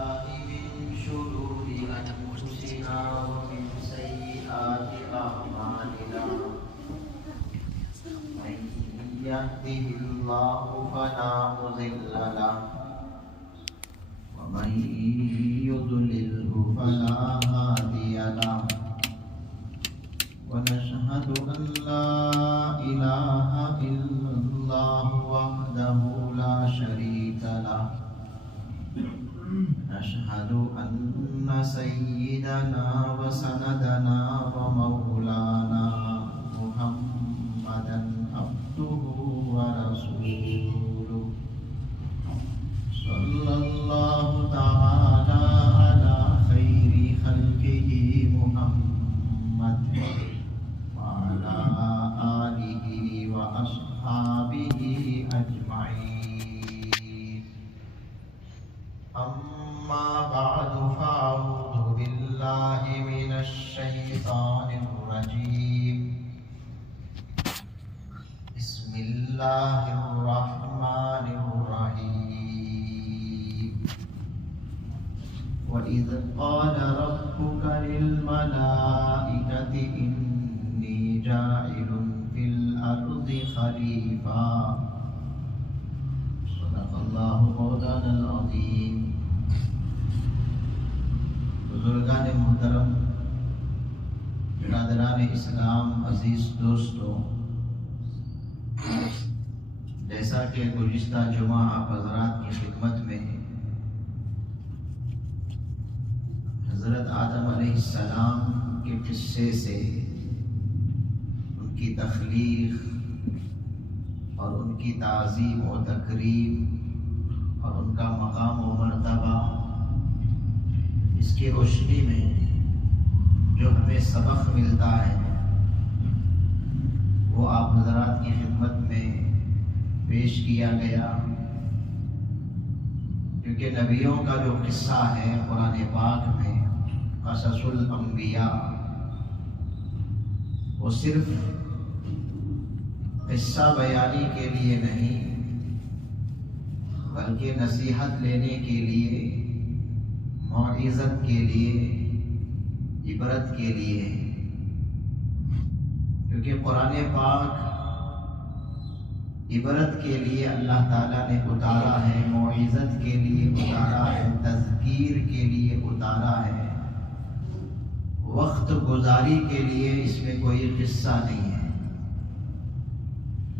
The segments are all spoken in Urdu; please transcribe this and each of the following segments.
بالله من شرور أنفسنا ومن سيئات أعمالنا من يهده الله فلا مضل له ومن يضلله فلا هادي له ونشهد أن لا إله إلا الله وحده لا شريك له نشهد أن سيدنا وسندنا ومولانا محمدا عبده ورسوله صلى الله تعالى على خير خلقه محمد وعلى آله وأصحابه أجمعين أما بعد فأعوذ بالله من الشيطان الرجيم بسم الله الرحمن الرحيم وإذ قال ربك للملائكة إني جاعل في الأرض خليفة صدق الله مولانا العظيم بزرگان محترم، برادران اسلام، عزیز دوستوں، جیسا کہ گزشتہ جمعہ آپ حضرات کی خدمت میں حضرت آدم علیہ السلام کے قصے سے ان کی تخلیق اور ان کی تعظیم و تکریم اور ان کا مقام و مرتبہ، اس کی روشنی میں جو ہمیں سبق ملتا ہے وہ آپ حضرات کی خدمت میں پیش کیا گیا، کیونکہ نبیوں کا جو قصہ ہے قرآن پاک میں قصص الانبیاء، وہ صرف قصہ بیانی کے لیے نہیں بلکہ نصیحت لینے کے لیے، موعظت کے لیے، عبرت کے لیے، کیونکہ قرآن پاک عبرت کے لیے اللہ تعالیٰ نے اتارا ہے، موعظت کے لیے اتارا ہے، تذکیر کے لیے اتارا ہے، وقت گزاری کے لیے اس میں کوئی قصہ نہیں ہے۔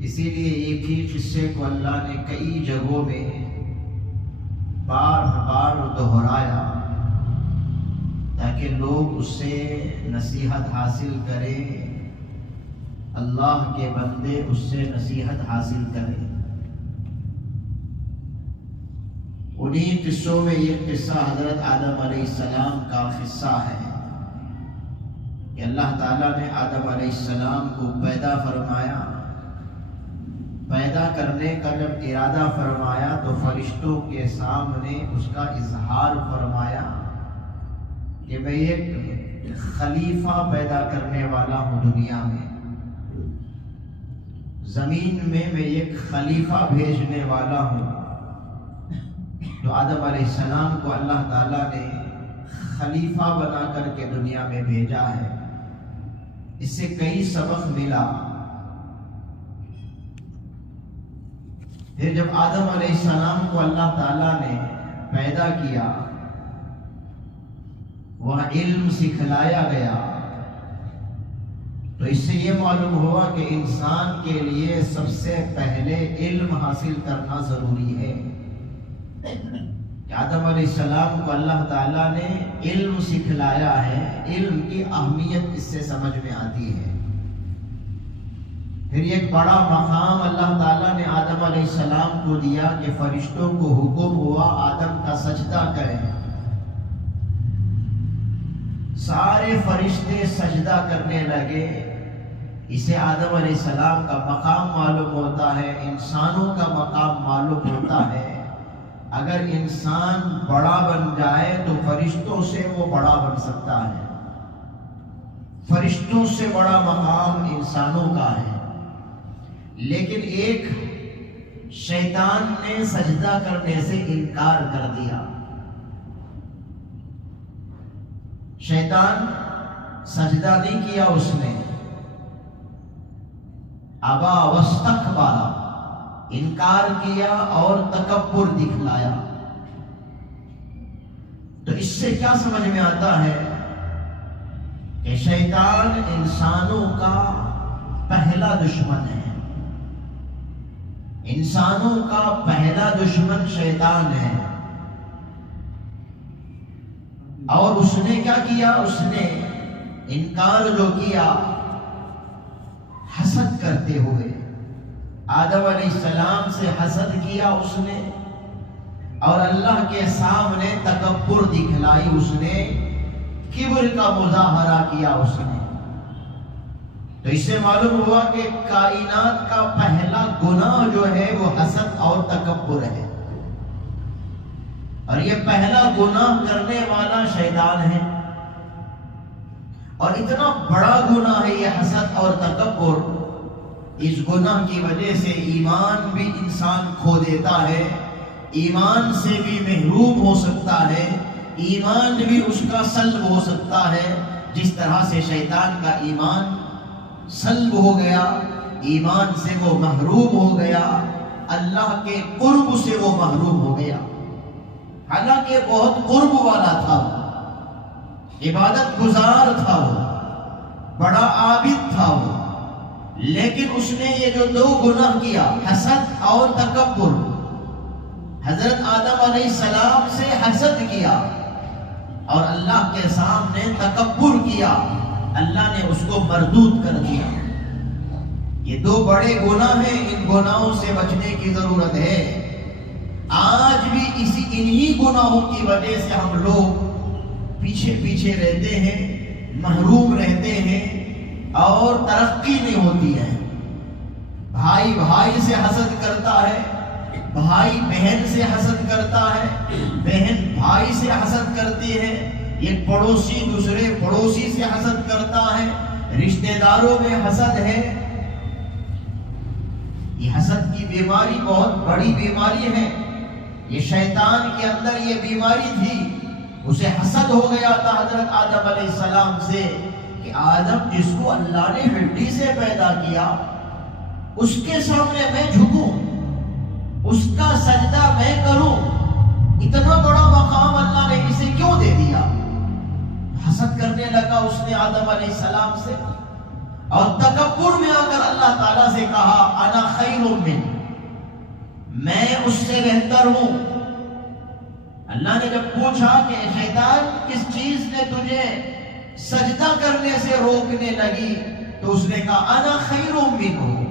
اسی لیے ایک ہی قصے کو اللہ نے کئی جگہوں میں بار بار دہرایا تاکہ لوگ اس سے نصیحت حاصل کریں، اللہ کے بندے اس سے نصیحت حاصل کریں۔ انہی قصوں میں یہ قصہ حضرت آدم علیہ السلام کا قصہ ہے کہ اللہ تعالیٰ نے آدم علیہ السلام کو پیدا فرمایا۔ پیدا کرنے کا جب ارادہ فرمایا تو فرشتوں کے سامنے اس کا اظہار فرمایا کہ میں ایک خلیفہ پیدا کرنے والا ہوں، دنیا میں، زمین میں میں ایک خلیفہ بھیجنے والا ہوں۔ تو آدم علیہ السلام کو اللہ تعالیٰ نے خلیفہ بنا کر کے دنیا میں بھیجا ہے۔ اس سے کئی سبق ملا۔ پھر جب آدم علیہ السلام کو اللہ تعالیٰ نے پیدا کیا، وہاں علم سکھلایا گیا، تو اس سے یہ معلوم ہوا کہ انسان کے لیے سب سے پہلے علم حاصل کرنا ضروری ہے۔ آدم علیہ السلام کو اللہ تعالیٰ نے علم سکھلایا ہے، علم کی اہمیت اس سے سمجھ میں آتی ہے۔ پھر ایک بڑا مقام اللہ تعالیٰ نے آدم علیہ السلام کو دیا کہ فرشتوں کو حکم ہوا آدم کا سجدہ کریں۔ سارے فرشتے سجدہ کرنے لگے۔ اسے آدم علیہ السلام کا مقام معلوم ہوتا ہے، انسانوں کا مقام معلوم ہوتا ہے۔ اگر انسان بڑا بن جائے تو فرشتوں سے وہ بڑا بن سکتا ہے، فرشتوں سے بڑا مقام انسانوں کا ہے۔ لیکن ایک شیطان نے سجدہ کرنے سے انکار کر دیا، شیطان سجدہ نہیں کیا، اس نے ابا واستکبر، انکار کیا اور تکبر دکھلایا۔ تو اس سے کیا سمجھ میں آتا ہے کہ شیطان انسانوں کا پہلا دشمن ہے، انسانوں کا پہلا دشمن شیطان ہے۔ اور اس نے کیا کیا؟ اس نے انکار جو کیا حسد کرتے ہوئے، آدم علیہ السلام سے حسد کیا اس نے، اور اللہ کے سامنے تکبر دکھلائی اس نے، کبر کا مظاہرہ کیا اس نے۔ تو اس سے معلوم ہوا کہ کائنات کا پہلا گناہ جو ہے وہ حسد اور تکبر ہے، اور یہ پہلا گناہ کرنے والا شیطان ہے۔ اور اتنا بڑا گناہ ہے یہ حسد اور تکبر، اس گناہ کی وجہ سے ایمان بھی انسان کھو دیتا ہے، ایمان سے بھی محروم ہو سکتا ہے، ایمان بھی اس کا سلب ہو سکتا ہے، جس طرح سے شیطان کا ایمان سلب ہو گیا، ایمان سے وہ محروم ہو گیا، اللہ کے قرب سے وہ محروم ہو گیا۔ حالانکہ بہت قرب والا تھا، عبادت گزار تھا، وہ بڑا عابد تھا وہ، لیکن اس نے یہ جو دو گناہ کیا، حسد اور تکبر، حضرت آدم علیہ السلام سے حسد کیا اور اللہ کے سامنے تکبر کیا، اللہ نے اس کو مردود کر دیا۔ یہ دو بڑے گناہ ہیں، ان گناہوں سے بچنے کی ضرورت ہے۔ آج بھی انہی گناہوں کی وجہ سے ہم لوگ پیچھے پیچھے رہتے ہیں، محروم رہتے ہیں اور ترقی نہیں ہوتی ہے۔ بھائی بھائی سے حسد کرتا ہے، بھائی بہن سے حسد کرتا ہے، بہن بھائی سے حسد کرتی ہے، ایک پڑوسی دوسرے پڑوسی سے حسد کرتا ہے، رشتہ داروں میں حسد ہے۔ یہ حسد کی بیماری بہت بڑی بیماری ہے، یہ شیطان کے اندر یہ بیماری تھی، اسے حسد ہو گیا تھا حضرت آدم علیہ السلام سے کہ آدم جس کو اللہ نے مٹی سے پیدا کیا، اس کے سامنے میں جھکوں، اس کا سجدہ میں کروں، اتنا بڑا مقام اللہ نے اسے کیوں دے دیا؟ حسد کرنے لگا اس نے آدم علیہ السلام سے، اور تکبر میں آ کر اللہ تعالیٰ سے کہا انا خیر من، میں اس سے بہتر ہوں۔ اللہ نے جب پوچھا کہ شیطان کس چیز نے تجھے سجدہ کرنے سے روکنے لگی، تو اس نے کہا انا خیر منہ،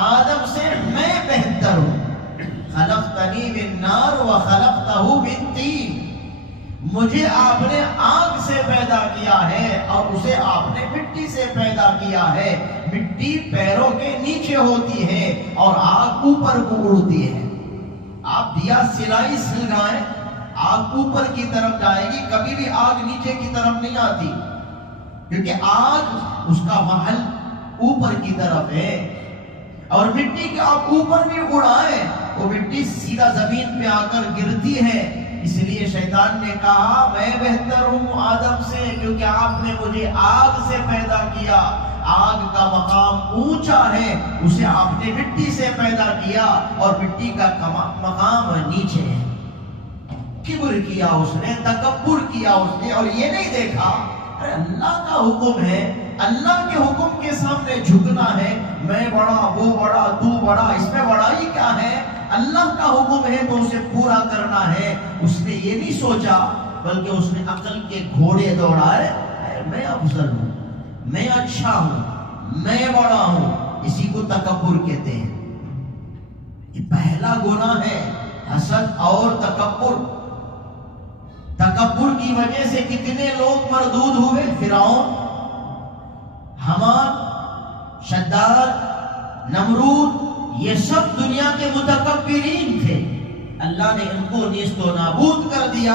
آدم سے میں بہتر ہوں، خلقتنی من نار وخلقتہ من طین، مجھے آپ نے آگ سے پیدا کیا ہے اور اسے آپ نے مٹی سے پیدا کیا ہے۔ مٹی پیروں کے نیچے ہوتی ہے اور آگ اوپر کو اڑتی ہے۔ آپ دیا سلائی سلگائیں، آگ اوپر کی طرف جائے گی، کبھی بھی آگ نیچے کی طرف نہیں آتی، کیونکہ آگ اس کا محل اوپر کی طرف ہے۔ اور مٹی کے آپ اوپر بھی اڑائیں، وہ مٹی سیدھا زمین پہ آ کر گرتی ہے۔ اس لیے شیطان نے کہا میں بہتر ہوں آدم سے، کیونکہ آپ نے مجھے آگ سے پیدا کیا، آگ کا مقام اونچا ہے، اسے آپ نے مٹی سے پیدا کیا اور مٹی کا مقام نیچے ہے۔ کبر کیا اس نے، تکبر کیا اس نے، اور یہ نہیں دیکھا ارے اللہ کا حکم ہے، اللہ کے حکم کے سامنے جھکنا ہے، میں بڑا وہ بڑا تو بڑا، اس میں بڑائی کیا ہے؟ اللہ کا حکم ہے تو اسے پورا کرنا ہے۔ اس نے یہ نہیں سوچا، بلکہ اس نے عقل کے گھوڑے دوڑائے، میں افضل ہوں، میں اچھا ہوں، میں بڑا ہوں، اسی کو تکبر کہتے ہیں۔ یہ پہلا گناہ ہے حسد اور تکبر۔ تکبر کی وجہ سے کتنے لوگ مردود ہوئے، فرعون، حمان، شداد، نمرود، یہ سب دنیا کے متکبرین تھے۔ اللہ نے ان کو نیست و نابود کر دیا۔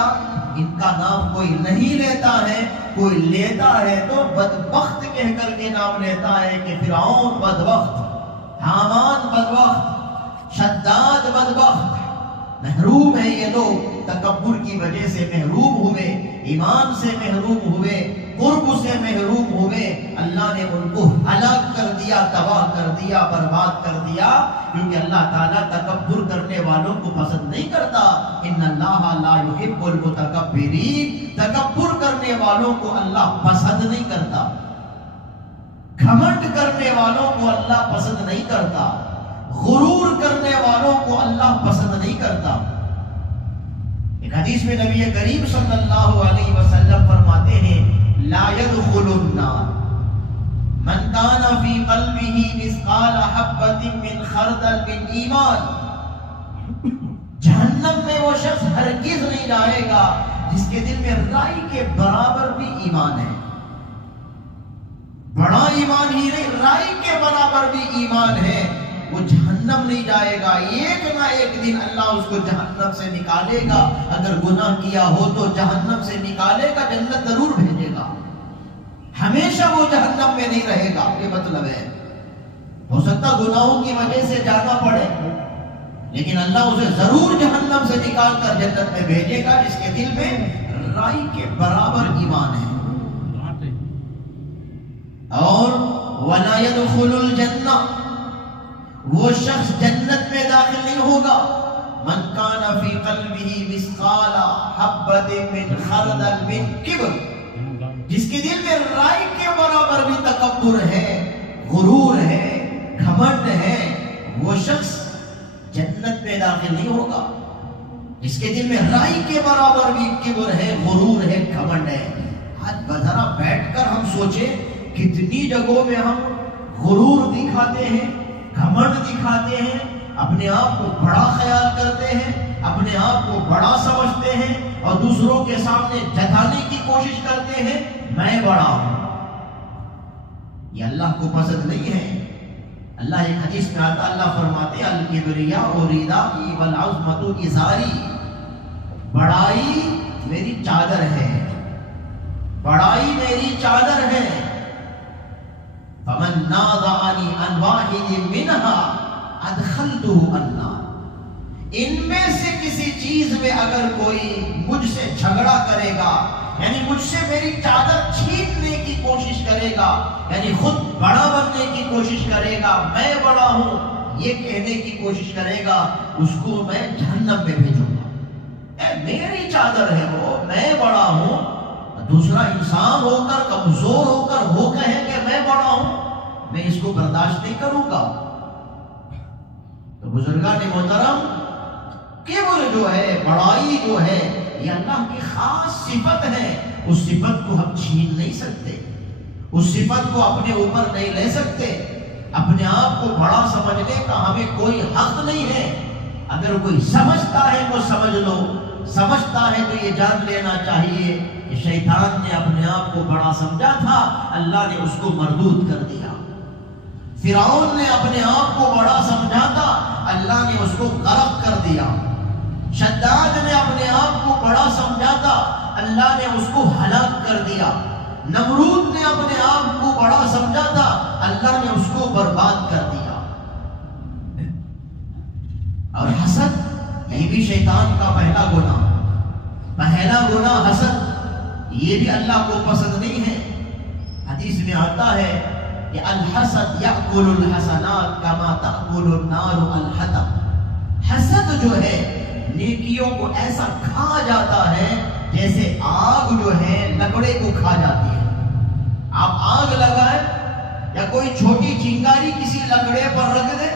ان کا نام کوئی نہیں لیتا ہے، کوئی لیتا ہے تو بدبخت کہہ کر کے نام لیتا ہے کہ فرعون بدبخت، حامان بدبخت، شداد بدبخت، محروم ہے یہ لوگ، تکبر کی وجہ سے محروم ہوئے۔ ایمان سے محروم ہوئے، قرب سے محروم ہوئے، اللہ نے ان کو ہلاک کر دیا، تباہ کر دیا، برباد کر دیا، کیونکہ اللہ تعالیٰ تکبر کرنے والوں کو پسند نہیں کرتا۔ ان اللہ لا يحب المتکبرین، تکبر کرنے والوں کو اللہ پسند نہیں کرتا، گھمنڈ کرنے والوں کو اللہ پسند نہیں کرتا، غرور کرنے والوں کو اللہ پسند نہیں کرتا۔ ایک حدیث میں نبی کریم صلی اللہ علیہ وسلم فرماتے ہیں لا يدخل النار من كان في قلبه مثقال حبة من خردل من ایمان، جہنم میں وہ شخص ہرگز نہیں جائے گا جس کے دل میں رائی کے برابر بھی ایمان ہے، بڑا ایمان ہی نہیں، رائی کے برابر بھی ایمان ہے، وہ جہنم نہیں جائے گا۔ ایک نہ ایک دن اللہ اس کو جہنم سے نکالے گا، اگر گناہ کیا ہو تو جہنم سے نکالے گا، جنت ضرور بھیجے گا، ہمیشہ وہ جہنم میں نہیں رہے گا۔ یہ مطلب ہے ہو سکتا گناہوں کی وجہ سے جانا پڑے، لیکن اللہ اسے ضرور جہنم سے نکال کر جنت میں بھیجے گا جس کے دل میں رائی کے برابر ایمان ہے۔ اور وَلَا يَدْخُلُ الْجَنَّةَ، وہ شخص جنت میں داخل نہیں ہوگا من کان فی قلبہ مثقال حبۃ من خردل من کبر، جس کے دل میں رائی کے برابر بھی تکبر ہے، غرور ہے، گھمنڈ ہے، وہ شخص جنت میں داخل نہیں ہوگا۔ جس کے دل میں رائی کے برابر بھی کبر ہے، غرور ہے، گھمنڈ ہے۔ آج ذرا بیٹھ کر ہم سوچیں کتنی جگہوں میں ہم غرور دکھاتے ہیں، گھمنڈ دکھاتے ہیں، اپنے آپ کو بڑا خیال کرتے ہیں، اپنے آپ کو بڑا سمجھتے ہیں اور دوسروں کے سامنے جتانے کی کوشش کرتے ہیں میں بڑا ہوں۔ یہ اللہ کو پسند نہیں ہے۔ اللہ ایک حدیث میں آتا، اللہ فرماتے ہیں الکبریاء ردائی والعظمۃ ازاری، بڑائی میری چادر ہے، بڑائی میری چادر ہے۔ فمن نازعنی عن واحد منها ادخلته النار، ان میں سے کسی چیز میں اگر کوئی مجھ سے جھگڑا کرے گا، یعنی مجھ سے میری چادر چھیننے کی کوشش کرے گا، یعنی خود بڑا بننے کی کوشش کرے گا، میں بڑا ہوں یہ کہنے کی کوشش کرے گا، اس کو میں جہنم میں بھیجوں گا۔ میری چادر ہے وہ، میں بڑا ہوں، دوسرا انسان ہو کر، کمزور ہو کر وہ کہے کہ میں بڑا ہوں، میں اس کو برداشت نہیں کروں گا۔ تو بزرگان محترم، کبر جو ہے، بڑائی جو ہے، یہ اللہ کی خاص صفت ہے، اس صفت کو ہم چھین نہیں سکتے، اس صفت کو اپنے اوپر نہیں لے سکتے۔ اپنے آپ کو بڑا سمجھنے کا ہمیں کوئی حق نہیں ہے۔ اگر کوئی سمجھتا ہے تو سمجھ لو، سمجھتا ہے تو یہ جان لینا چاہیے کہ شیطان نے اپنے آپ کو بڑا سمجھا تھا، اللہ نے اس کو مردود کر دیا۔ فرعون نے اپنے آپ کو بڑا سمجھا تھا، اللہ نے اس کو غرق کر دیا۔ شداد نے اپنے آپ کو بڑا سمجھا تھا، اللہ نے اس کو ہلاک کر دیا۔ نمرود نے اپنے آپ کو بڑا سمجھا تھا، اللہ نے اس کو برباد کر دیا۔ اور حسد، یہ بھی شیطان کا پہلا گناہ، پہلا گناہ حسد، یہ بھی اللہ کو پسند نہیں ہے۔ حدیث میں آتا ہے کہ الحسد یأکل الحسنات کما تأکل النار الحطب، حسد جو ہے نیکیوں کو ایسا کھا جاتا ہے جیسے آگ جو ہے لکڑے کو کھا جاتی ہے۔ آپ آگ لگائیں یا کوئی چھوٹی چنگاری کسی لکڑے پر رکھ دیں،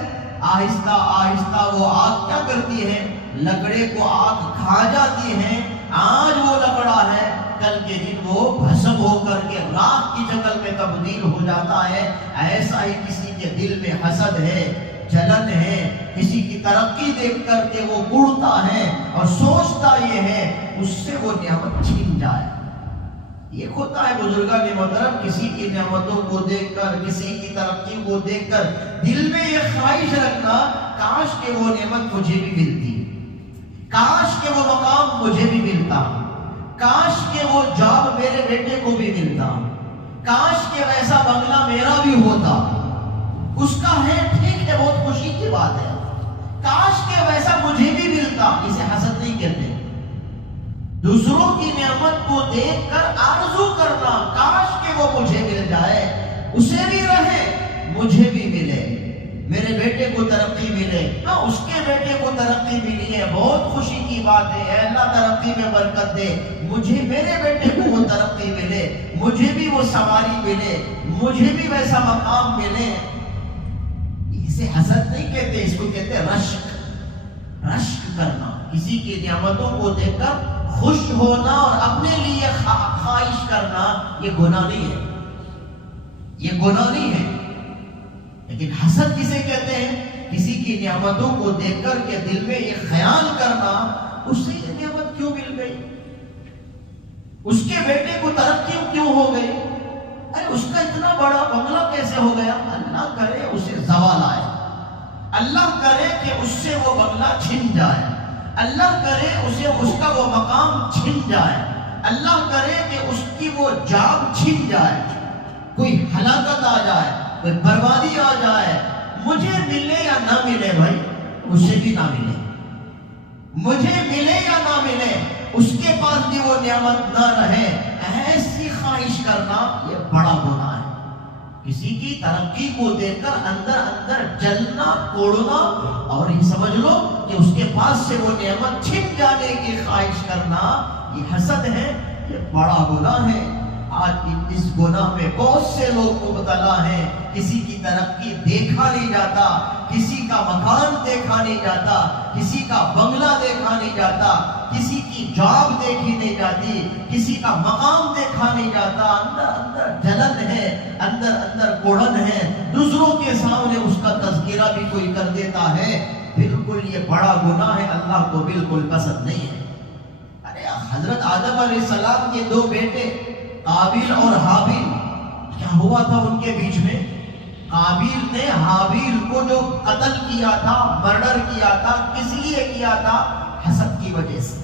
آہستہ آہستہ وہ آگ کیا کرتی ہے، لکڑے کو آگ کھا جاتی ہے۔ آج وہ لکڑا ہے، کل کے دن وہ بھسم ہو کر کے راکھ کی شکل میں تبدیل ہو جاتا ہے۔ ایسا ہی کسی کے دل میں حسد ہے، جلن ہے، کسی کی ترقی دیکھ کر کے وہ اڑتا ہے اور سوچتا یہ ہے اس سے وہ نعمت چھین جائے۔ یہ ہوتا ہے بزرگان محترم، کسی کی نعمتوں کو دیکھ کر، کسی کی ترقی کو دیکھ کر دل میں یہ خواہش رکھنا، کاش کہ وہ نعمت مجھے بھی ملتی، کاش کہ وہ مقام مجھے بھی ملتا، کاش کہ وہ جاب میرے بیٹے کو بھی ملتا، کاش کہ ویسا بنگلہ میرا بھی ہوتا۔ اس کا ہے، ٹھیک ہے، بہت خوشی کی بات ہے، کاش کہ ویسا مجھے بھی ملتا، اسے حسد نہیں کہتے۔ دوسروں کی نعمت کو دیکھ کر آرزو کرنا کاش کہ وہ مجھے مل جائے، اسے بھی رہے مجھے بھی ملے، میرے بیٹے کو ترقی ملے، ہاں اس کے بیٹے کو ترقی ملی ہے، بہت خوشی کی بات ہے، اللہ ترقی میں برکت دے، مجھے میرے بیٹے کو وہ ترقی ملے، مجھے بھی وہ سواری ملے، مجھے بھی ویسا مقام ملے۔ اسے حسد نہیں کہتے، اس کو کہتے رشک۔ رشک کرنا، کسی کی نعمتوں کو دیکھ کر خوش ہونا اور اپنے لیے خواہش کرنا، یہ گناہ نہیں ہے، یہ گناہ نہیں ہے۔ لیکن حسد کسے کہتے ہیں؟ کسی کی نعمتوں کو دیکھ کر کے دل میں یہ خیال کرنا اس سے یہ نعمت کیوں مل گئی، اس کے بیٹے کو ترقی کیوں ہو گئی، ارے اس کا اتنا بڑا بنگلہ کیسے ہو گیا، اللہ کرے اسے زوال آئے، اللہ کرے کہ اس سے وہ بنگلہ چھن جائے، اللہ کرے اسے اس کا وہ مقام چھن جائے، اللہ کرے کہ اس کی وہ جاب چھن جائے، کوئی ہلاکت آ جائے، کوئی بربادی آ جائے، مجھے ملے یا نہ ملے بھائی، اسے بھی نہ ملے، مجھے ملے یا نہ ملے، اس کے پاس بھی وہ نعمت نہ رہے، ایسی خواہش کرنا یہ بڑا گناہ ہے۔ کسی کی ترقی کو دیکھ کر اندر اندر جلنا کوڑنا اور یہ سمجھ لو کہ اس کے پاس سے وہ نعمت چھن جانے کی خواہش کرنا، یہ حسد ہے، یہ بڑا گناہ ہے۔ آج اس گناہ میں بہت سے لوگ مبتلا ہیں، کسی کی ترقی دیکھا نہیں جاتا، کسی کا مکان دیکھا نہیں جاتا، کسی کا بنگلہ دیکھا نہیں جاتا، کسی کی جاب دیکھی نہیں جاتی، کسی کا مقام دیکھا نہیں جاتا، اندر اندر جلن ہے، اندر اندر کوڑن ہے، دوسروں کے سامنے اس کا تذکرہ بھی کوئی کر دیتا ہے، بالکل یہ بڑا گناہ ہے، اللہ کو بالکل پسند نہیں ہے۔ ارے حضرت آدم علیہ السلام کے دو بیٹے قابیل اور حابیل، کیا ہوا تھا ان کے بیچ میں؟ قابیل نے حابیل کو جو قتل کیا تھا، مرڈر کیا تھا، کس لیے کیا تھا؟ حسد کی وجہ سے۔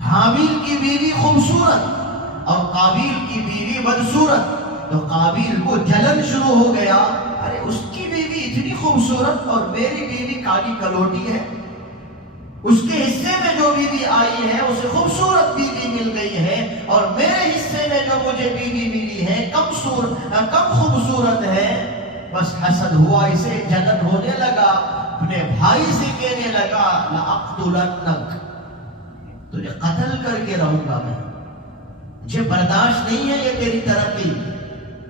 حابیل کی بیوی خوبصورت اور قابیل کی بیوی بدصورت، تو قابیل کو جلن شروع ہو گیا، ارے اس کی بیوی اتنی خوبصورت اور میری بیوی کالی کلوٹی ہے، اس کے حصے میں جو بیوی آئی ہے اسے خوبصورت بیوی مل گئی ہے، اور میرے حصے میں جو مجھے بیوی ملی ہے کم خوبصورت ہے۔ بس حسد ہوا، اسے جلن ہونے لگا، اپنے بھائی سے کہنے لگا لَأَقْتُلَنَّكَ، تجھے قتل کر کے رہوں گا میں، مجھے برداشت نہیں ہے یہ تیری ترقی،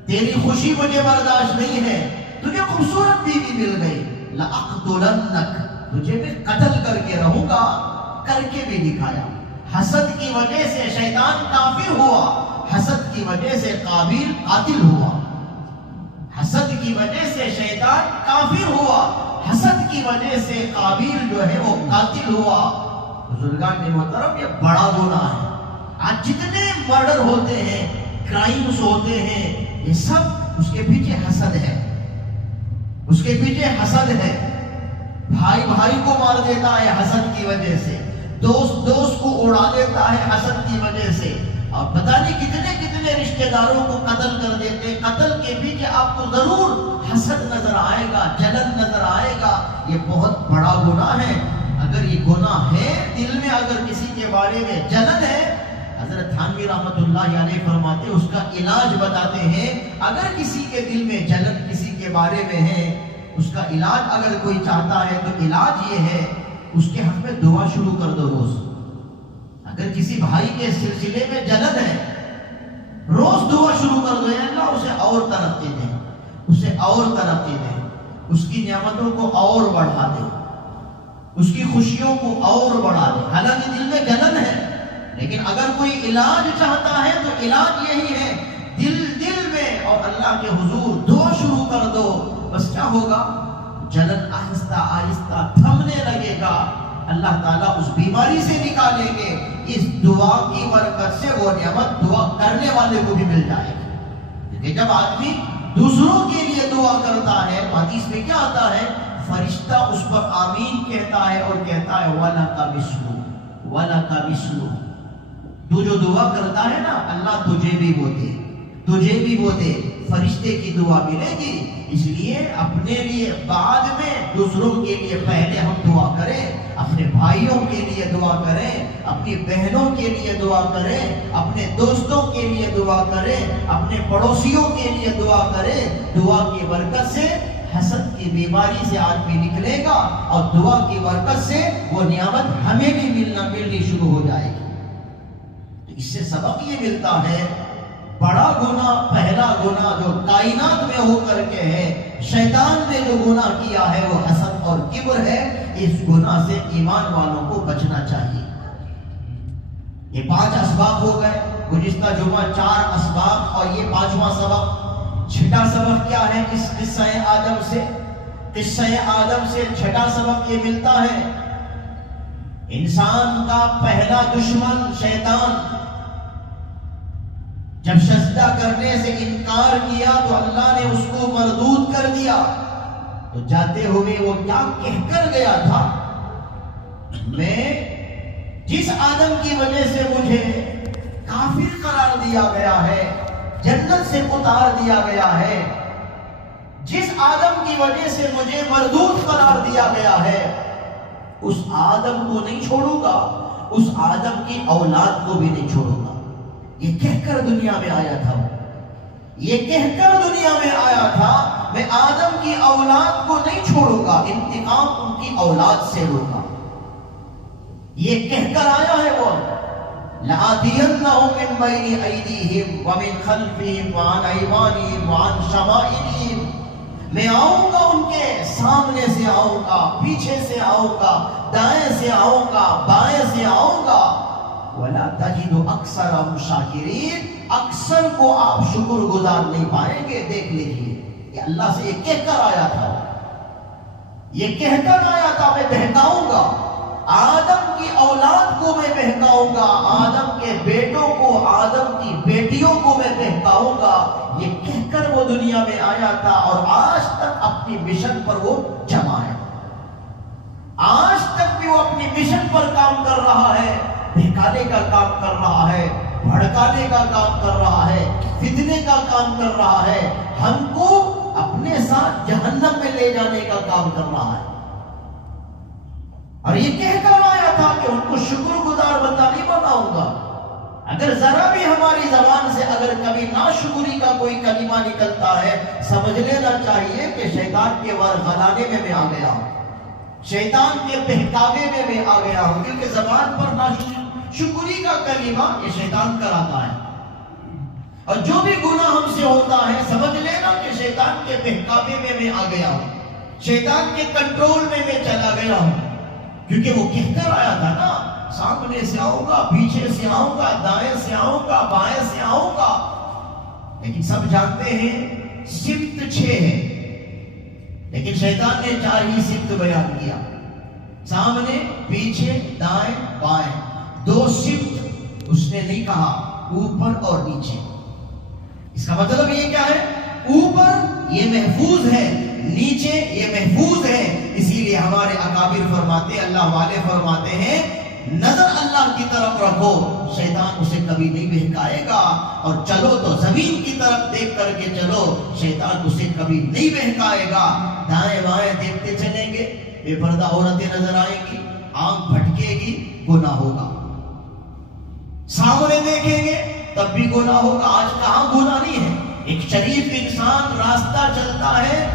تیری خوشی مجھے برداشت نہیں ہے، تجھے خوبصورت بیوی مل گئی، لَأَقْتُلَنَّكَ، تجھے بھی قتل کر کے رہوں گا، کر کے بھی دکھایا۔ حسد کی وجہ سے شیطان کافر ہوا، حسد کی وجہ سے قابیل قاتل ہوا، حسد کی وجہ سے شیطان کافر ہوا، حسد کی وجہ سے قابیل جو ہے وہ قاتل ہوا۔ بزرگان محترم، یہ بڑا گناہ ہے۔ آج جتنے مرڈر ہوتے ہیں، کرائمز ہوتے ہیں، یہ سب اس کے پیچھے حسد ہے، اس کے پیچھے حسد ہے۔ بھائی بھائی کو مار دیتا ہے حسد کی وجہ سے، دوست دوست کو اڑا دیتا ہے حسد کی وجہ سے، اور پتہ نہیں کتنے کتنے رشتہ داروں کو قتل کر دیتے۔ قتل کے پیچھے آپ کو ضرور حسد نظر آئے گا، جلن نظر آئے گا۔ یہ بہت بڑا گناہ ہے۔ اگر یہ گناہ ہے، دل میں اگر کسی کے بارے میں جلن ہے، حضرت تھانوی رحمت اللہ علیہ فرماتے اس کا علاج بتاتے ہیں، اگر کسی کے دل میں جلن کسی کے بارے میں ہے، اس کا علاج اگر کوئی چاہتا ہے تو علاج یہ ہے، اس کے حق میں دعا شروع کر دو روز۔ اگر کسی بھائی کے سلسلے میں جلن ہے، روز دعا شروع کر دو، یا اللہ اسے اور ترقی دے، اسے اور ترقی دے، اس کی نعمتوں کو اور بڑھا دے، اس کی خوشیوں کو اور بڑھا دے۔ حالانکہ دل میں جلن ہے، لیکن اگر کوئی علاج چاہتا ہے تو علاج یہی ہے، دل میں اور اللہ کے حضور دعا شروع کر دو، بس کیا ہوگا؟ جلن آہستہ آہستہ تھمنے لگے گا، اللہ تعالیٰ اس بیماری سے نکالیں گے۔ اس دعا کی برکت سے وہ نعمت دعا کرنے والے کو بھی مل جائے گی۔ کہ جب آدمی دوسروں کے لیے دعا کرتا ہے تو حدیث میں کیا آتا ہے؟ فرشتہ اس پر آمین کہتا ہے اور کہتا ہے وَلَكَ مِثْلُهُ وَلَكَ مِثْلُهُ، تو جو دعا کرتا ہے نا، اللہ تجھے بھی وہ دے، تجھے بھی وہ دے، فرشتے کی دعا ملے گی۔ اس لیے اپنے لیے بعد میں، دوسروں کے لیے پہلے ہم دعا کریں، اپنے بھائیوں کے لیے دعا کریں، اپنی بہنوں کے لیے دعا کریں، اپنے دوستوں کے لیے دعا کریں، اپنے پڑوسیوں کے لیے دعا کریں. دعا کی برکت سے حسد کی بیماری سے آدمی نکلے گا اور دعا کی برکت سے وہ نعمت ہمیں بھی ملنی شروع ہو جائے گی. تو اس سے سبق یہ ملتا ہے، بڑا گناہ، پہلا گناہ جو کائنات میں ہو کر کے ہے، شیطان نے جو گناہ کیا ہے وہ حسد اور کبر ہے. اس گناہ سے ایمان والوں کو بچنا چاہیے. یہ 5 اسباب ہو گئے گزشتہ جمعہ، 4 اسباب اور یہ 5واں سبق. چھٹا سبق کیا ہے اس قصہ آدم سے؟ قصہ آدم سے چھٹا سبق یہ ملتا ہے، انسان کا پہلا دشمن شیطان جب سجدہ کرنے سے انکار کیا تو اللہ نے اس کو مردود کر دیا. تو جاتے ہوئے وہ کیا کہہ کر گیا تھا؟ میں جس آدم کی وجہ سے مجھے کافر قرار دیا گیا ہے، جنت سے اتار دیا گیا ہے، جس آدم کی وجہ سے مجھے مردود قرار دیا گیا ہے، اس آدم کو نہیں چھوڑوں گا، اس آدم کی اولاد کو بھی نہیں چھوڑوں گا. یہ کہہ کر دنیا میں آیا تھا، یہ کہہ کر دنیا میں آیا تھا میں آدم کی اولاد کو نہیں چھوڑوں گا، انتقام ان کی اولاد سے لوں گا. یہ کہہ کر آیا ہے وہ، لَآتِيَنَّهُم مِّن بَيْنِ أَيْدِيهِمْ وَمِنْ خَلْفِهِمْ وَعَنْ أَيْمَانِهِمْ وَعَنْ شَمَائِلِهِمْ. میں آؤں گا ان کے سامنے سے آؤں گا، پیچھے سے آؤں گا، دائیں سے آؤں گا، بائیں سے آؤں گا. وَلَا تَجِدُ أَكْثَرَهُمْ شَاكِرِينَ. اکثر کو آپ شکر گزار نہیں پائیں گے. دیکھ لیجئے یہ اللہ سے یہ کہہ کر آیا تھا، یہ کہہ کر آیا تھا میں بہکاؤں گا آدم کی اولاد کو، میں بہکاؤں گا آدم کے بیٹوں کو، آدم کی بیٹیوں کو میں بہکاؤں گا. یہ کہہ کر وہ دنیا میں آیا تھا اور آج تک اپنی مشن پر وہ جمع ہے. آج تک بھی وہ اپنی مشن پر کام کر رہا ہے، بہکانے کا کام کر رہا ہے، بھڑکانے کا کام کر رہا ہے، فتنے کا کام کر رہا ہے، ہم کو اپنے ساتھ جہنم میں لے جانے کا کام کر رہا ہے. اور یہ کہہ کر آیا تھا کہ ان کو شکر گزار بندہ نہیں بناؤں گا. اگر ذرا بھی ہماری زبان سے اگر کبھی ناشکری کا کوئی کلمہ نکلتا ہے، سمجھ لینا چاہیے کہ شیطان کے ورغلانے میں میں آ گیا ہوں، شیطان کے بہکاوے میں میں آ گیا ہوں. کیونکہ زبان پر ناشکری کا کلمہ یہ شیطان کراتا ہے. اور جو بھی گناہ ہم سے ہوتا ہے سمجھ لینا کہ شیطان کے بہکاوے میں میں آ گیا ہوں، شیطان کے کنٹرول میں میں چلا گیا ہوں. کیونکہ وہ کہہ کر آیا تھا نا، سامنے سے آؤں گا، پیچھے سے آؤں گا، دائیں سے آؤں گا، بائیں سے آؤں گا. لیکن سب جانتے ہیں صفت 6 ہے، لیکن شیطان نے 4 ہی صفت بیان کیا. سامنے، پیچھے، دائیں، بائیں. 2 صفت اس نے نہیں کہا، اوپر اور نیچے. اس کا مطلب یہ کیا ہے؟ اوپر یہ محفوظ ہے، نیچے یہ محفوظ ہے. اسی لیے ہمارے اکابر فرماتے، اللہ والے فرماتے ہیں، نظر اللہ کی طرف رکھو، شیطان اسے کبھی نہیں بہکائے گا. اور چلو تو زمین کی طرف دیکھ کر کے چلو، شیطان اسے کبھی نہیں بہکائے گا. دائیں بائیں دیکھتے چلیں گے، بے پردہ عورتیں نظر آئیں گی، آنکھ بھٹکے گی، گناہ ہوگا. سامنے دیکھیں گے تب بھی گناہ ہوگا. آج کہاں گناہ نہیں ہے؟ ایک شریف انسان راستہ چلتا ہے،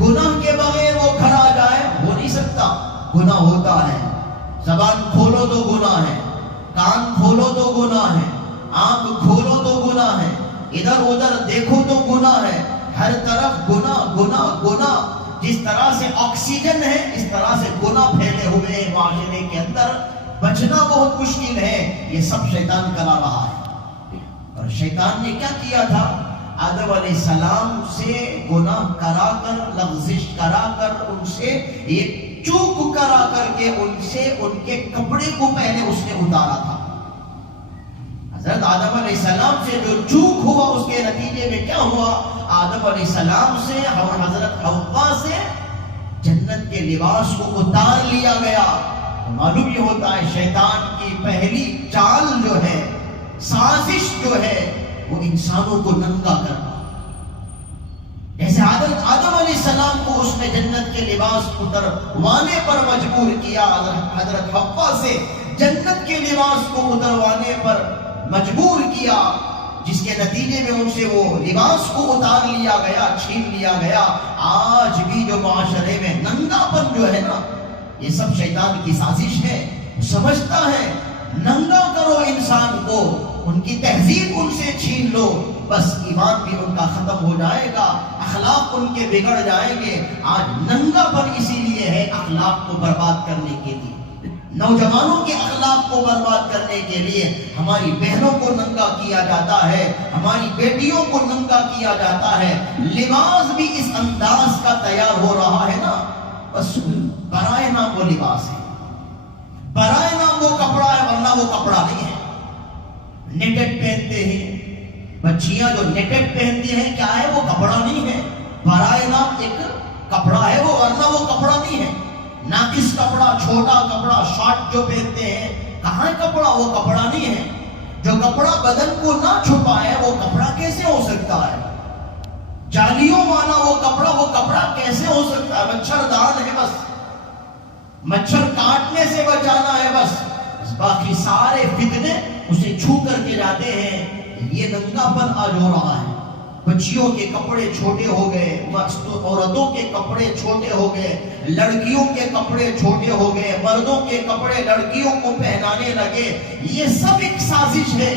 گناہ کے بغیر وہ کھڑا جائے، ہو نہیں سکتا. گناہ ہوتا ہے. زبان کھولو تو گناہ ہے، کان کھولو تو گناہ ہے، آنکھ کھولو تو گناہ ہے، ادھر ادھر دیکھو تو گناہ ہے. ہر طرف گناہ گناہ گناہ. جس طرح سے آکسیجن ہے اس طرح سے گناہ پھیلے ہوئے ہیں معاشرے کے اندر. بچنا بہت مشکل ہے. یہ سب شیطان کرا رہا ہے. اور شیطان نے کیا کیا تھا؟ آدم علیہ السلام سے گناہ کرا کر، لغزش کرا کر، ان سے ایک چوک کرا کر کے ان سے ان کے کپڑے کو پہلے اس نے اتارا تھا. حضرت آدم علیہ السلام سے جو چوک ہوا اس کے نتیجے میں کیا ہوا؟ آدم علیہ السلام سے اور حضرت حوا سے جنت کے لباس کو اتار لیا گیا. معلوم یہ ہوتا ہے شیطان کی پہلی چال جو ہے، سازش جو ہے، وہ انسانوں کو ننگا کرنا. جیسے آدم علیہ السلام کو اس نے جنت کے لباس اتروانے پر مجبور کیا، حضرت حوا سے جنت کے لباس کو اتروانے پر مجبور کیا، جس کے نتیجے میں ان سے وہ لباس کو اتار لیا گیا، چھین لیا گیا۔ آج بھی جو معاشرے میں ننگا پن جو ہے نا، یہ سب شیطان کی سازش ہے۔ سمجھتا ہے ننگا کرو انسان کو، ان کی تہذیب ان سے چھین لو، بس ایمان بھی ان کا ختم ہو جائے گا، اخلاق ان کے بگڑ جائیں گے۔ آج ننگا پن اسی لیے ہے، اخلاق کو برباد کرنے کے لیے، نوجوانوں کے اخلاق کو برباد کرنے کے لیے ہماری بہنوں کو ننگا کیا جاتا ہے، ہماری بیٹیوں کو ننگا کیا جاتا ہے۔ لباس بھی اس انداز کا تیار ہو رہا ہے نا، بس برائے نام وہ لباس ہے، برائے نام وہ کپڑا ہے، ورنہ وہ کپڑا نہیں ہے۔ نیٹڈ پہنتے ہیں بچیاں، جو نیٹڈ پہنتی ہیں، کیا ہے وہ کپڑا نہیں ہے، برائے نام ایک کپڑا ہے وہ، ورنہ وہ کپڑا نہیں ہے۔ ناقص کپڑا، چھوٹا کپڑا، شارٹ جو پہنتے ہیں، کہاں کپڑا؟ وہ کپڑا نہیں ہے۔ جو کپڑا بدن کو نہ چھپائے وہ کپڑا کیسے ہو سکتا ہے؟ جالیوں والا وہ کپڑا کیسے ہو سکتا ہے؟ مچھردان ہے، بس مچھر کاٹنے سے بچانا ہے، بس باقی سارے فتنے اسے چھو کر کے جاتے ہیں۔ یہ ننگا پن آج ہو رہا ہے۔ بچیوں کے کپڑے چھوٹے ہو گئے، عورتوں کے کپڑے چھوٹے ہو گئے، لڑکیوں کے کپڑے چھوٹے ہو گئے، مردوں کے کپڑے لڑکیوں کو پہنانے لگے۔ یہ سب ایک سازش ہے۔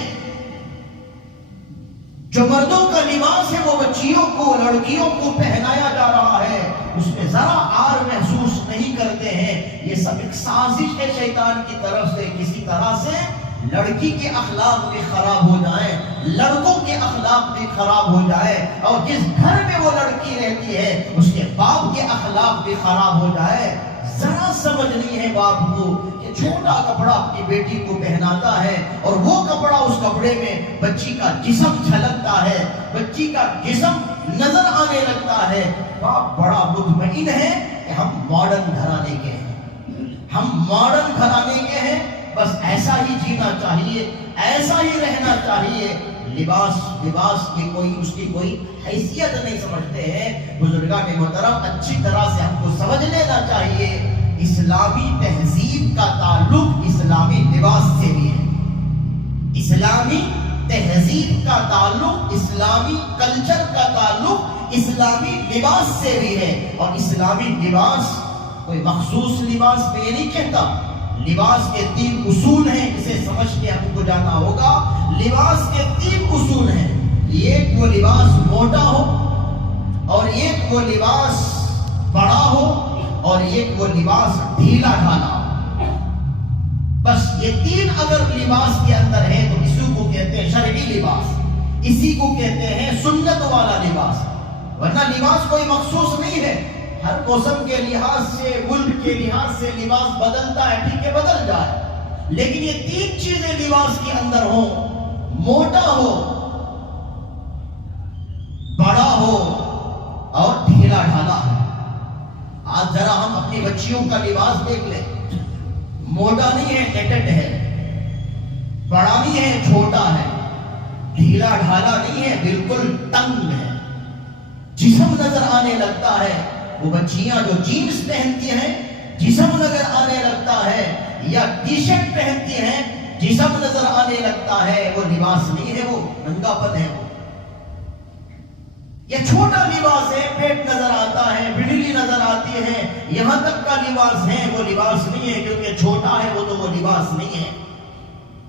جو مردوں کا لباس ہے وہ بچیوں کو، لڑکیوں کو پہنایا جا رہا ہے، اس میں ذرا آر محسوس نہیں کرتے ہیں۔ یہ سب ایک سازش ہے شیطان کی طرف سے، کسی طرح سے لڑکی کے اخلاق بھی خراب ہو جائیں، لڑکوں کے اخلاق بھی خراب ہو جائے، اور جس گھر میں وہ لڑکی رہتی ہے اس کے باپ کے اخلاق بھی خراب ہو جائے۔ ذرا سمجھ نہیں ہے باپ کو کہ چھوٹا کپڑا اپنی بیٹی کو پہناتا ہے، اور وہ کپڑا، اس کپڑے میں بچی کا جسم جھلکتا ہے، بچی کا جسم نظر آنے لگتا ہے۔ باپ بڑا مطمئن ہے کہ ہم ماڈرن گھرانے کے ہیں، ہم ماڈرن گھرانے کے ہیں، بس ایسا ہی جینا چاہیے، ایسا ہی رہنا چاہیے۔ لباس کی اس کی کوئی حیثیت نہیں سمجھتے ہیں۔ بزرگان محترم، اچھی طرح سے ہم کو سمجھ لینا چاہیے، اسلامی تہذیب کا تعلق اسلامی لباس سے بھی ہے، اسلامی تہذیب کا تعلق، اسلامی کلچر کا تعلق اسلامی لباس سے بھی ہے۔ اور اسلامی لباس کوئی مخصوص لباس میں یہ نہیں کہتا۔ لباس کے 3 اصول ہیں، اسے سمجھ کے ہم کو جانا ہوگا۔ لباس کے 3 اصول ہیں، ایک وہ لباس موٹا ہو، اور ایک وہ لباس بڑا ہو، اور ایک وہ لباس ڈھیلا ڈھالا ہو۔ بس یہ 3 اگر لباس کے اندر ہے تو اسی کو کہتے ہیں شرعی لباس، اسی کو کہتے ہیں سنت والا لباس۔ ورنہ لباس کوئی مخصوص نہیں ہے، ہر موسم کے لحاظ سے، ملک کے لحاظ سے لباس بدلتا ہے، ٹھیک ہے بدل جائے، لیکن یہ 3 چیزیں لباس کے اندر ہوں، موٹا ہو، بڑا ہو، اور ڈھیلا ڈھالا ہو۔ آج ذرا ہم اپنی بچیوں کا لباس دیکھ لیں، موٹا نہیں ہے، نیٹڈ ہے، بڑا نہیں ہے، چھوٹا ہے، ڈھیلا ڈھالا نہیں ہے، بالکل تنگ ہے، جسم نظر آنے لگتا ہے۔ وہ بچیاں جو جینز پہنتی ہیں، جسم نظر آنے لگتا ہے، یا ٹی شرٹ پہنتی ہیں، جسم نظر آنے لگتا ہے، وہ لباس نہیں ہے، وہ ننگا پن ہے۔ یہ چھوٹا لباس ہے، پیٹ نظر آتا ہے، بڑلی نظر آتی ہے، یہاں تک کا لباس ہے، وہ لباس نہیں ہے، کیونکہ چھوٹا ہے وہ تو وہ لباس نہیں ہے۔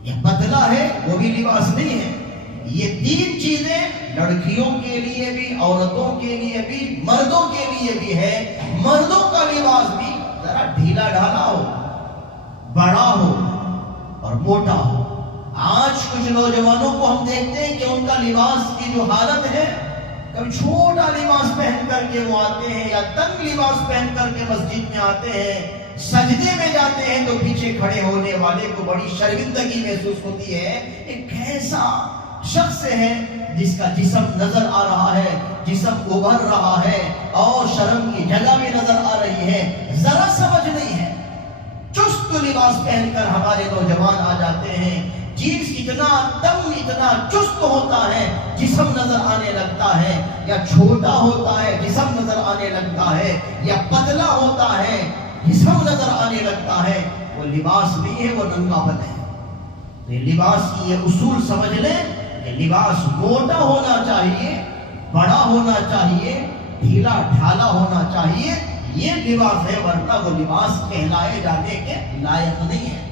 یہ پتلا ہے، وہ بھی لباس نہیں ہے۔ یہ 3 چیزیں لڑکیوں کے لیے بھی، عورتوں کے لیے بھی، مردوں کے لیے بھی ہے۔ مردوں کا لباس بھی ذرا ڈھیلا ڈھالا ہو، بڑا ہو، اور موٹا ہو۔ آج کچھ نوجوانوں کو ہم دیکھتے ہیں کہ ان کا لباس کی جو حالت ہے، کبھی چھوٹا لباس پہن کر کے وہ آتے ہیں، یا تنگ لباس پہن کر کے مسجد میں آتے ہیں، سجدے میں جاتے ہیں تو پیچھے کھڑے ہونے والے کو بڑی شرمندگی محسوس ہوتی ہے۔ ایک ایسا شخص ہے جس کا جسم نظر آ رہا ہے، جسم ابھر رہا ہے، اور شرم کی جگہ بھی نظر آ رہی ہے، ذرا سمجھ نہیں ہے۔ چست لباس پہن کر ہمارے نوجوان آ جاتے ہیں، جینس اتنا تنگ، اتنا چست ہوتا ہے، جسم نظر آنے لگتا ہے، یا چھوٹا ہوتا ہے، جسم نظر آنے لگتا ہے، یا پتلا ہوتا ہے، جسم نظر آنے لگتا ہے۔ وہ لباس نہیں ہے، وہ ننگا پن ہے. تو یہ لباس کی یہ اصول سمجھ لیں کہ لباس موٹا ہونا چاہیے، بڑا ہونا چاہیے، ڈھیلا ڈھالا ہونا چاہیے، یہ لباس ہے، ورنہ وہ لباس کہلائے جانے کے لائق نہیں ہے.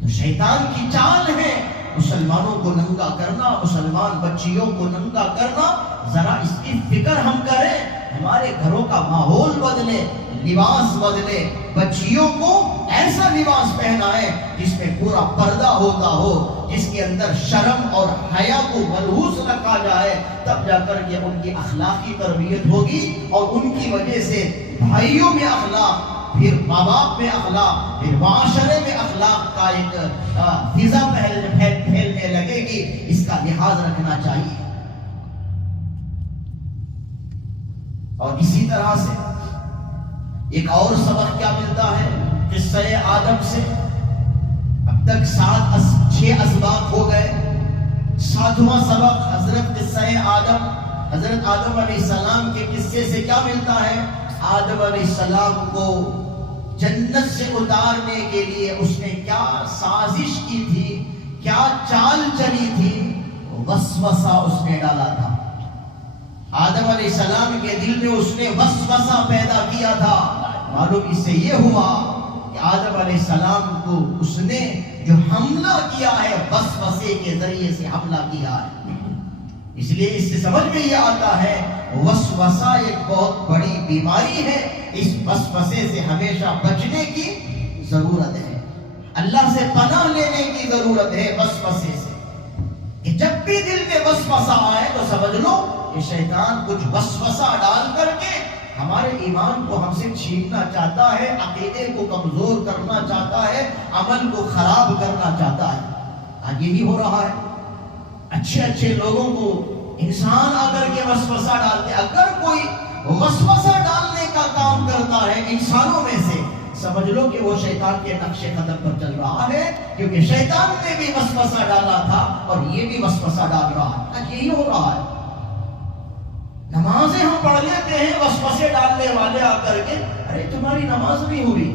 تو شیطان کی چال ہے مسلمانوں کو ننگا کرنا، مسلمان بچیوں کو ننگا کرنا. ذرا اس کی فکر ہم کریں، ہمارے گھروں کا ماحول بدلے، لباس بدلے، بچیوں کو ایسا لباس پہنائے جس میں پورا پردہ ہوتا ہو، جس کے اندر شرم اور حیا کو ملحوظ رکھا جائے. تب جا کر کے ان کی اخلاقی تربیت ہوگی، اور ان کی وجہ سے بھائیوں میں اخلاق، پھر ماں باپ میں اخلاق، پھر معاشرے میں اخلاق کا ایک فضا پھیلنے لگے گی. اس کا لحاظ رکھنا چاہیے. اور اسی طرح سے ایک اور سبق کیا ملتا ہے قصہ آدم سے. اب تک 6 اسباق ہو گئے. 7واں سبق حضرت قصہ آدم، حضرت آدم علیہ السلام کے قصے سے کیا ملتا ہے؟ آدم علیہ السلام کو جنت سے اتارنے کے لیے اس نے کیا سازش کی تھی، کیا چال چلی تھی، وسوسہ اس نے ڈالا تھا. آدم علیہ السلام کے دل میں اس نے وسوسہ پیدا کیا تھا. معلوم اس سے یہ ہوا کہ آدم علیہ السلام کو اس نے جو حملہ کیا ہے وسوسے کے ذریعے سے حملہ کیا ہے. اس لیے اس سے سمجھ میں یہ آتا ہے وسوسہ ایک بہت بڑی بیماری ہے. اس وسوسے سے ہمیشہ بچنے کی ضرورت ہے، اللہ سے پناہ لینے کی ضرورت ہے وسوسے سے. کہ جب بھی دل میں وسوسہ آئے تو سمجھ لو کہ شیطان کچھ وسوسہ ڈال کر کے ہمارے ایمان کو ہم سے چھیننا چاہتا ہے، عقیدے کو کمزور کرنا چاہتا ہے، عمل کو خراب کرنا چاہتا ہے. آج یہی ہو رہا ہے. اچھے لوگوں کو انسان آ کر کے وسوسہ ڈالتے. اگر کوئی وسوسہ ڈالنے کا کام کرتا ہے انسانوں میں سے، سمجھ لو کہ وہ شیطان کے نقش قدم پر چل رہا ہے، کیونکہ شیطان نے بھی وسوسہ ڈالا تھا اور یہ بھی وسوسہ ڈال رہا ہے. آج یہی ہو رہا ہے. نمازیں ہم پڑھ لیتے ہیں، وسوسے ڈالنے والے آ کر کے ارے تمہاری نماز نہیں ہوئی،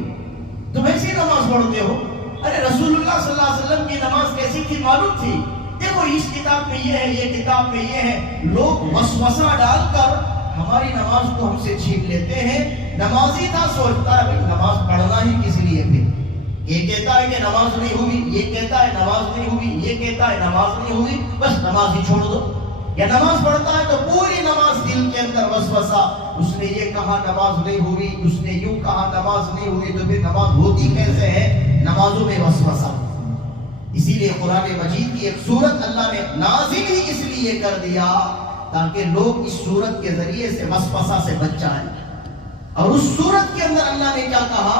تم ایسی نماز پڑھتے ہو. ارے رسول اللہ صلی اللہ علیہ وسلم کی نماز کیسی تھی معلوم تھی؟ دیکھو اس کتاب میں یہ ہے، یہ کتاب میں یہ ہے. لوگ وسوسہ ڈال کر ہماری نماز کو ہم سے چھین لیتے ہیں. نمازی تھا سوچتا ہے بھئی نماز پڑھنا ہی کس لیے پھر. یہ کہتا ہے کہ نماز نہیں ہوئی، یہ کہتا ہے نماز نہیں ہوئی، یہ کہتا ہے نماز نہیں ہوئی، بس نماز ہی چھوڑ دو. یا نماز پڑھتا ہے تو پوری نماز دل کے اندر وسوسہ، اس نے یہ کہا نماز نہیں ہوئی، اس نے یوں کہا نماز نہیں ہوئی، تو پھر نماز ہوتی کیسے ہے؟ نمازوں میں وسوسہ. اسی لیے قرآن مجید کی ایک سورت اللہ نے نازل ہی اس لیے کر دیا تاکہ لوگ اس سورت کے ذریعے سے وسوسہ سے بچ جائیں. اور اس سورت کے اندر اللہ نے کیا کہا؟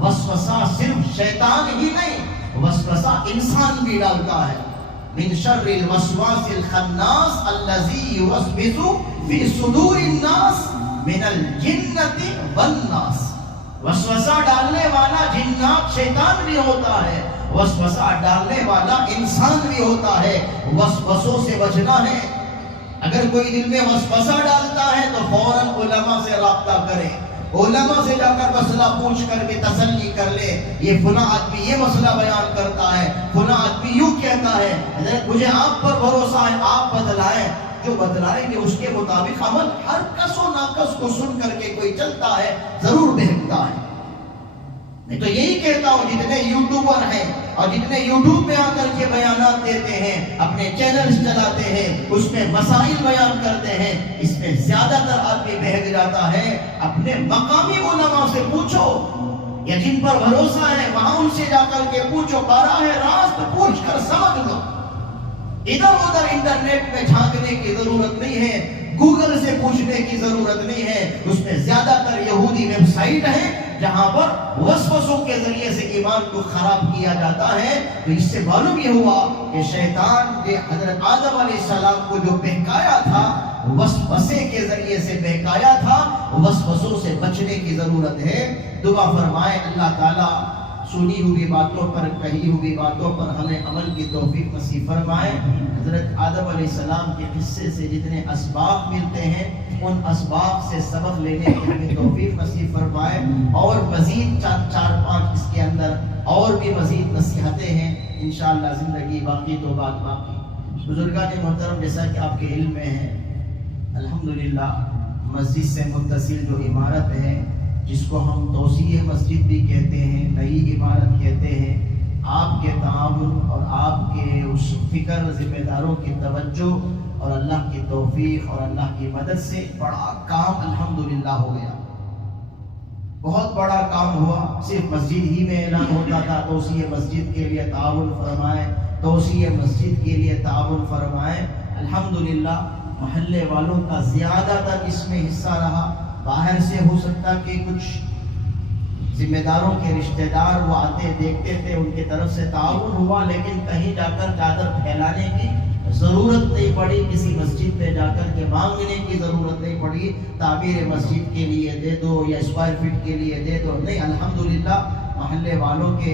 وسوسہ صرف شیطان ہی نہیں، وسوسہ انسان بھی ڈالتا ہے. من شر الوسواس الخناس الذي يوسوس في صدور الناس من الجنة والناس. وسوسہ ڈالنے والا جنات شیطان بھی ہوتا ہے، وسوسہ ڈالنے والا انسان بھی ہوتا ہے. وسوسوں سے بچنا ہے. اگر کوئی دل میں وسوسہ ڈالتا ہے تو فوراً علماء سے رابطہ کرے، علماء سے جا کر مسئلہ پوچھ کر کے تسلی کر لے. یہ فلاں آدمی یہ مسئلہ بیان کرتا ہے، فلاں آدمی یوں کہتا ہے، حضرت مجھے آپ پر بھروسہ ہے، آپ بتلائیں. جو بتلائیں گے اس کے مطابق عمل. ہر کس و ناقص کو سن کر کے کوئی چلتا ہے ضرور بہکتا ہے. میں تو یہی کہتا ہوں جتنے یوٹیوبر ہیں اور جتنے یوٹیوب میں آ کر کے بیانات دیتے ہیں، اپنے چینلز چلاتے ہیں، اس میں مسائل بیان کرتے ہیں، اس میں زیادہ تر آدمی بہک جاتا ہے. اپنے مقامی علماء سے پوچھو یا جن پر بھروسہ ہے وہاں ان سے جا کر کے پوچھو، براہ راست پوچھ کر سمجھ لو. ادھر ادھر انٹرنیٹ میں جھانکنے کی ضرورت نہیں ہے، گوگل سے پوچھنے کی ضرورت نہیں ہے. اس میں زیادہ تر یہودی ویب سائٹ ہیں جہاں پر وسوسوں کے ذریعے سے ایمان کو خراب کیا جاتا ہے. تو اس سے معلوم یہ ہوا کہ شیطان نے حضرت آدم علیہ السلام کو جو بہکایا تھا وسوسے کے ذریعے سے بہکایا تھا. وسوسوں سے بچنے کی ضرورت ہے. دعا فرمائے اللہ تعالیٰ سنی ہوئی باتوں پر، کہی ہوئی باتوں پر ہمیں عمل کی توفیق نصیب فرمائے۔ حضرت آدم علیہ السلام کے قصے سے جتنے اسباق ملتے ہیں ان اسباق سے سبق لینے کی ہمیں توفیق نصیب فرمائے، اور مزید چار پانچ اس کے اندر اور بھی مزید نصیحتیں ہیں انشاءاللہ، زندگی باقی تو بات باقی۔ بزرگان محترم، جیسا کہ آپ کے علم میں ہے، الحمدللہ مسجد سے متصل جو عمارت ہے، جس کو ہم توسیع مسجد بھی کہتے ہیں، نئی عمارت کہتے ہیں، آپ کے تعاون اور آپ کے اس فکر، ذمہ داروں کی توجہ اور اللہ کی توفیق اور اللہ کی مدد سے بڑا کام الحمدللہ ہو گیا، بہت بڑا کام ہوا۔ صرف مسجد ہی میں اعلان ہوتا تھا توسیع مسجد کے لیے تعاون فرمائیں، توسیع مسجد کے لیے تعاون فرمائیں، الحمدللہ محلے والوں کا زیادہ تر اس میں حصہ رہا۔ باہر سے ہو سکتا کہ کچھ ذمہ داروں کے رشتہ دار وہ آتے دیکھتے تھے، ان کی طرف سے تعاون ہوا، لیکن کہیں جا کر چادر پھیلانے کی ضرورت نہیں پڑی، کسی مسجد پہ جا کر کے مانگنے کی ضرورت نہیں پڑی تعمیر مسجد کے لیے دے دو یا اسکوائر فٹ کے لیے دے دو، نہیں، الحمدللہ محلے والوں کے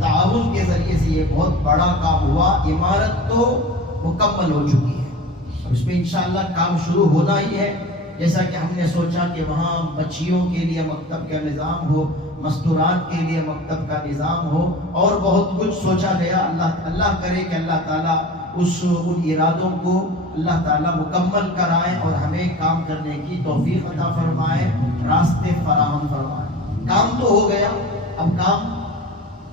تعاون کے ذریعے سے یہ بہت بڑا کام ہوا۔ عمارت تو مکمل ہو چکی ہے، اس میں انشاءاللہ کام شروع ہونا ہی ہے۔ جیسا کہ ہم نے سوچا کہ وہاں بچیوں کے لیے مکتب کا نظام ہو، مستورات کے لیے مکتب کا نظام ہو، اور بہت کچھ سوچا گیا۔ اللہ کرے کہ اللہ تعالیٰ ان ارادوں کو اللہ تعالیٰ مکمل کرائے اور ہمیں کام کرنے کی توفیق عطا فرمائے، راستے فراہم فرمائے۔ کام تو ہو گیا، اب کام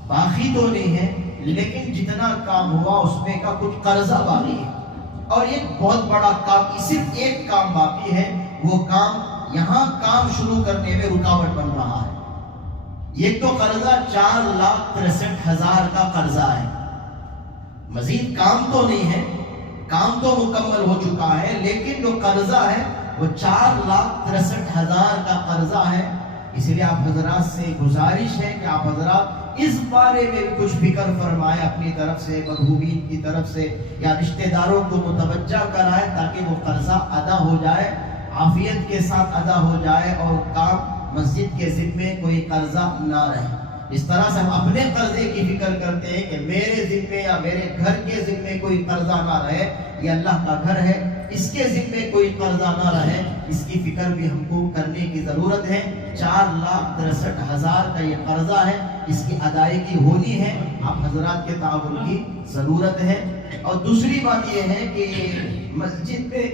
باقی تو نہیں ہے، لیکن جتنا کام ہوا اس میں کا کچھ قرضہ باقی ہے، اور یہ بہت بڑا کام، صرف ایک کام باقی ہے، وہ کام یہاں کام شروع کرنے میں رکاوٹ بن رہا ہے۔ یہ تو قرضہ 4,63,000 کا قرضہ ہے، مزید کام تو نہیں ہے، کام تو مکمل ہو چکا ہے، لیکن جو قرضہ ہے وہ 4,63,000 کا قرضہ ہے۔ اس لیے آپ حضرات سے گزارش ہے کہ آپ حضرات اس بارے میں کچھ فکر فرمائے اپنی طرف سے، مرحومین کی طرف سے، یا رشتہ داروں کو متوجہ کرائے تاکہ وہ قرضہ ادا ہو جائے، عافیت کے ساتھ ادا ہو جائے، اور کام مسجد کے ذمے کوئی قرضہ نہ رہے۔ اس طرح سے ہم اپنے قرضے کی فکر کرتے ہیں کہ میرے ذمے یا میرے گھر کے ذمے کوئی قرضہ نہ رہے، یہ اللہ کا گھر ہے، اس کے ذمے کوئی قرضہ نہ رہے، اس کی فکر بھی ہم کو کرنے کی ضرورت ہے۔ 4,63,000 کا یہ قرضہ ہے، اس کی ادائیگی ہونی ہے، آپ حضرات کے تعاون کی ضرورت ہے۔ اور دوسری بات یہ ہے کہ مسجد میں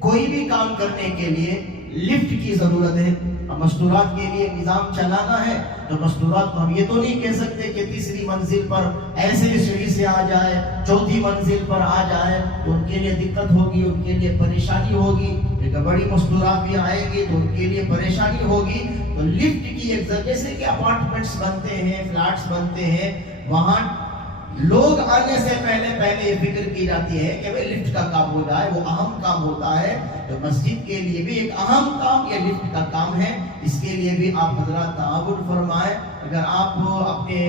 کوئی بھی کام کرنے کے لیے لفٹ کی ضرورت ہے۔ مستورات کے لیے نظام چلانا ہے تو مستورات کو ہم یہ تو نہیں کہہ سکتے کہ تیسری منزل پر ایسے سیڑھی سے آ جائے، چوتھی منزل پر آ جائے، تو ان کے لیے دقت ہوگی، ان کے لیے پریشانی ہوگی، لیکن بڑی مستورات بھی آئیں گی تو ان کے لیے پریشانی ہوگی۔ تو لفٹ کی ایک ضرورت، جیسے کہ اپارٹمنٹس بنتے ہیں، فلیٹس بنتے ہیں، وہاں لوگ آنے سے پہلے یہ فکر کی جاتی ہے کہ لفٹ کا کام ہو جائے، وہ اہم کام ہوتا ہے۔ تو مسجد کے لیے بھی ایک اہم کام یہ لفٹ کا کام ہے، اس کے لیے بھی آپ حضرات تعاون فرمائیں۔ اگر آپ اپنے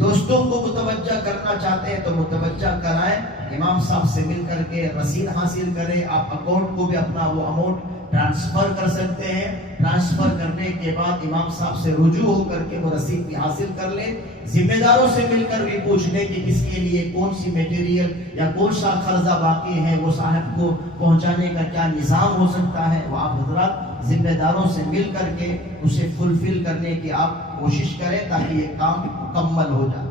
دوستوں کو متوجہ کرنا چاہتے ہیں تو متوجہ کرائیں، امام صاحب سے مل کر کے رسید حاصل کریں، آپ اکاؤنٹ کو بھی اپنا وہ اماؤنٹ ٹرانسفر کر سکتے ہیں، ٹرانسفر کرنے کے بعد امام صاحب سے رجوع ہو کر کے وہ رسید بھی حاصل کر لیں، ذمہ داروں سے مل کر بھی پوچھ لیں کہ کس کے لیے کون سی میٹیریل یا کون سا قرضہ باقی ہے، وہ صاحب کو پہنچانے کا کیا نظام ہو سکتا ہے، وہ آپ حضرات ذمہ داروں سے مل کر کے اسے فلفل کرنے کی آپ کوشش کریں تاکہ یہ کام مکمل ہو جائے۔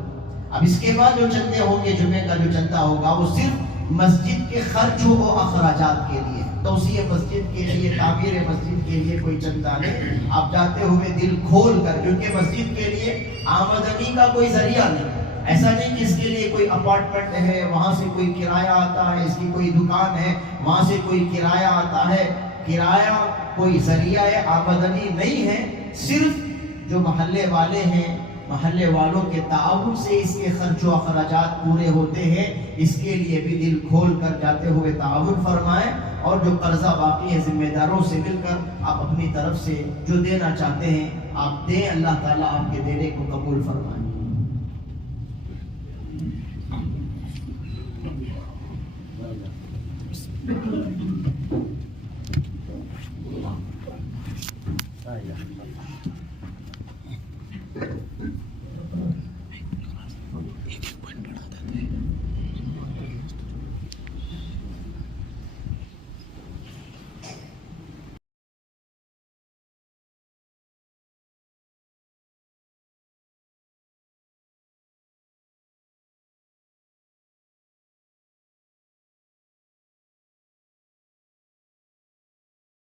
اب اس کے بعد جو چندے ہوں گے، جمعے کا جو چندہ ہوگا، وہ صرف مسجد کے خرچوں و اخراجات کے لیے، توسیع مسجد کے لیے، تعمیر مسجد کے لیے کوئی چندہ نہیں۔ آپ جاتے ہوئے دل کھول کر، کیونکہ مسجد کے لیے آمدنی کا کوئی ذریعہ نہیں، ایسا نہیں کہ اس کے لیے کوئی اپارٹمنٹ ہے، وہاں سے کوئی کرایہ آتا ہے، اس کی کوئی دکان ہے، وہاں سے کوئی کرایہ آتا ہے، کرایہ کوئی ذریعہ آمدنی نہیں ہے، صرف جو محلے والے ہیں، محلے والوں کے تعاون سے اس کے خرچ و اخراجات پورے ہوتے ہیں۔ اس کے لیے بھی دل کھول کر جاتے ہوئے تعاون فرمائیں، اور جو قرضہ باقی ہے ذمہ داروں سے مل کر آپ اپنی طرف سے جو دینا چاہتے ہیں آپ دیں، اللہ تعالیٰ آپ کے دینے کو قبول فرمائیں۔